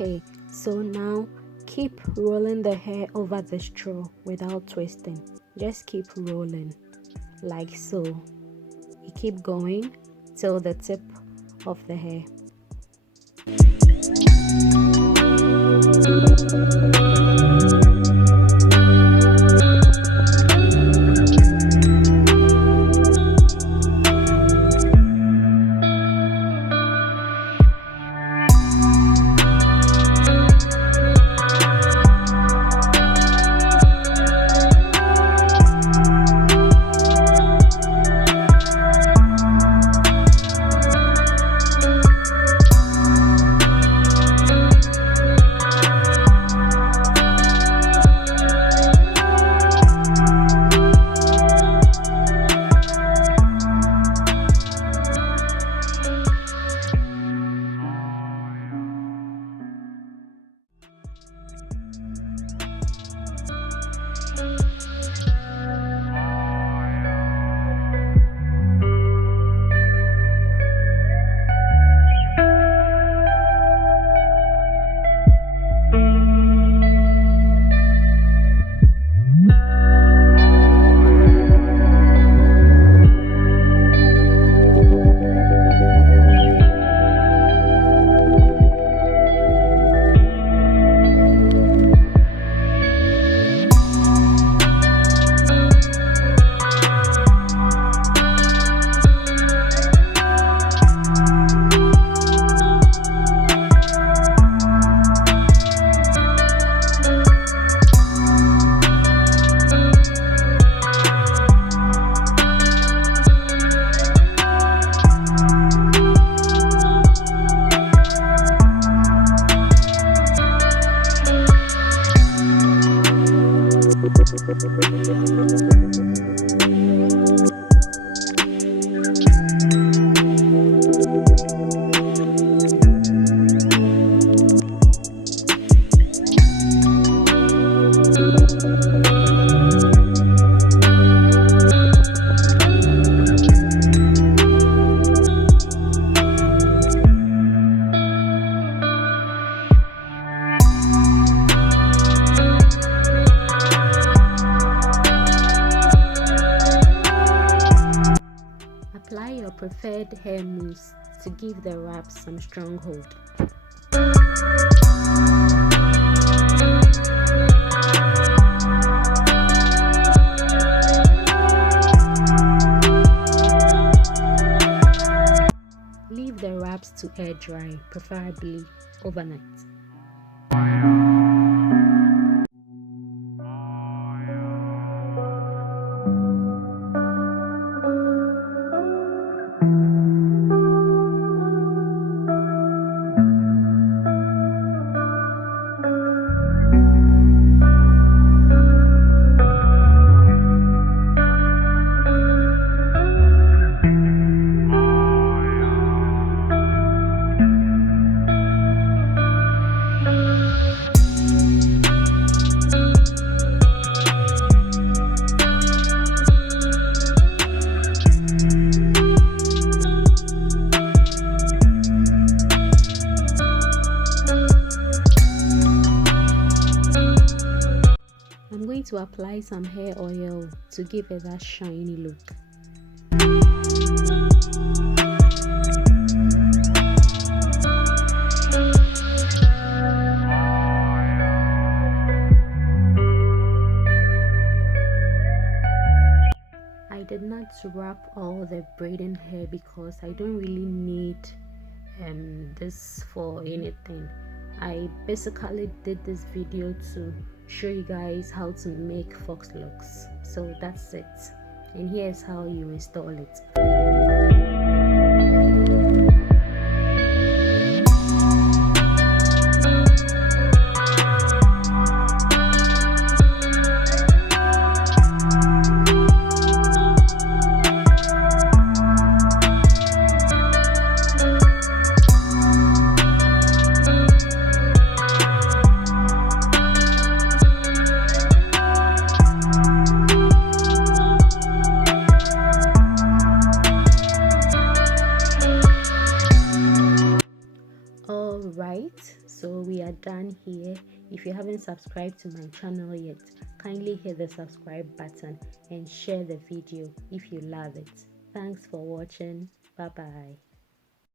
Okay, so now keep rolling the hair over the straw without twisting. Just keep rolling like so. You keep going till the tip of the hair. Apply your preferred hair mousse to give the wraps some strong hold. Leave the wraps to air dry, preferably overnight. To apply some hair oil to give it that shiny look. I did not wrap all the braiding hair because I don't really need this for anything. I basically did this video to show you guys how to make fox locks. So that's it, and here's how you install it. So we are done here. If you haven't subscribed to my channel yet, kindly hit the subscribe button and share the video if you love it. Thanks for watching. Bye bye.